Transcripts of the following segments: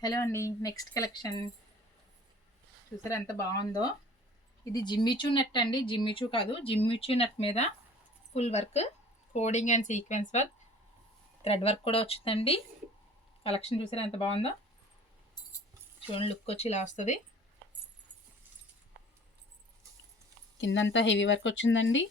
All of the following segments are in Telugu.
హలో అండి. నెక్స్ట్ కలెక్షన్ చూసారా ఎంత బాగుందో. ఇది జిమ్మిచూ నెట్ అండి, జిమ్మిచూ కాదు, జిమ్మిచూ నెట్ మీద full work, coding and sequence work, thread work కూడా వచ్చిందండి. కలెక్షన్ చూసారా ఎంత బాగుందో. చూడండి, లుక్ వచ్చి ఇలా వస్తుంది. కిందంతా హెవీ వర్క్ వచ్చిందండి.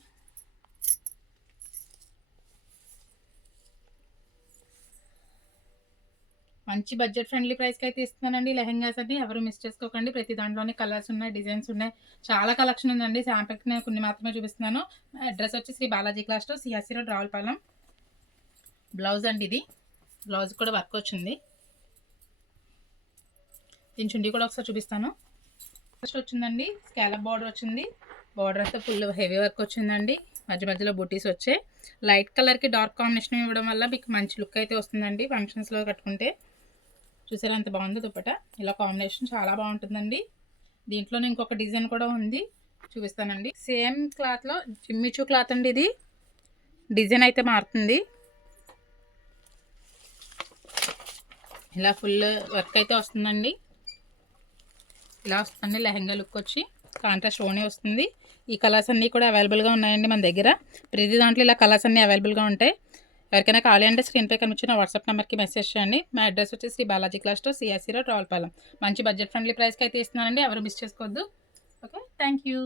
మంచి బడ్జెట్ ఫ్రెండ్లీ ప్రైస్కి అయితే ఇస్తున్నానండి లెహెంగాస్ అన్ని. ఎవరు మిస్ చేసుకోకండి. ప్రతి దాంట్లోనే కలర్స్ ఉన్నాయి, డిజైన్స్ ఉన్నాయి, చాలా కలెక్షన్ ఉందండి. శాంపుల్కి నేను కొన్ని మాత్రమే చూపిస్తున్నాను. అడ్రస్ వచ్చి Shri Balaji class store, CRC road, Ravulapalem. Blouse అండి, ఇది బ్లౌజ్ కూడా వర్క్ వచ్చింది. దీని చుండి కూడా ఒకసారి చూపిస్తాను. ఫస్ట్ వచ్చిందండి స్కాలప్ బార్డర్ వచ్చింది. బార్డర్ అంతా ఫుల్ హెవీ వర్క్ వచ్చిందండి. మధ్య మధ్యలో బూటీస్ వచ్చాయి. లైట్ కలర్కి డార్క్ కాంబినేషన్ ఇవ్వడం వల్ల మీకు మంచి లుక్ అయితే వస్తుందండి ఫంక్షన్స్లో కట్టుకుంటే. చూసారా ఎంత బాగుందో దుపట్టా. ఇలా కాంబినేషన్ చాలా బాగుంటుందండి. దీంట్లోనే ఇంకొక డిజైన్ కూడా ఉంది, చూపిస్తానండి. సేమ్ క్లాత్లో జిమ్మిచూ క్లాత్ అండి. ఇది డిజైన్ అయితే మారుతుంది. ఇలా ఫుల్ వర్క్ అయితే వస్తుందండి. ఇలా వస్తుందండి లెహంగా లుక్ వచ్చి. కాంట్రాస్ట్ ఓనే వస్తుంది. ఈ కలర్స్ అన్నీ కూడా అవైలబుల్గా ఉన్నాయండి మన దగ్గర. ప్రతి దాంట్లో ఇలా కలర్స్ అన్నీ అవైలబుల్గా ఉంటాయి. ఎవరికైనా కావాలి అంటే స్క్రీన్పై కనిపించిన వాట్సాప్ నెంబర్కి మెసేజ్ చేయండి. మా అడ్రస్ వచ్చి Shri Balaji class store, CRC road, Ravulapalem. మంచి బడ్జెట్ ఫ్రెండ్లీ ప్రైస్కి అయితే ఇస్తున్నానండి. ఎవరు మిస్ చేసుకోవద్దు. Okay, thank you.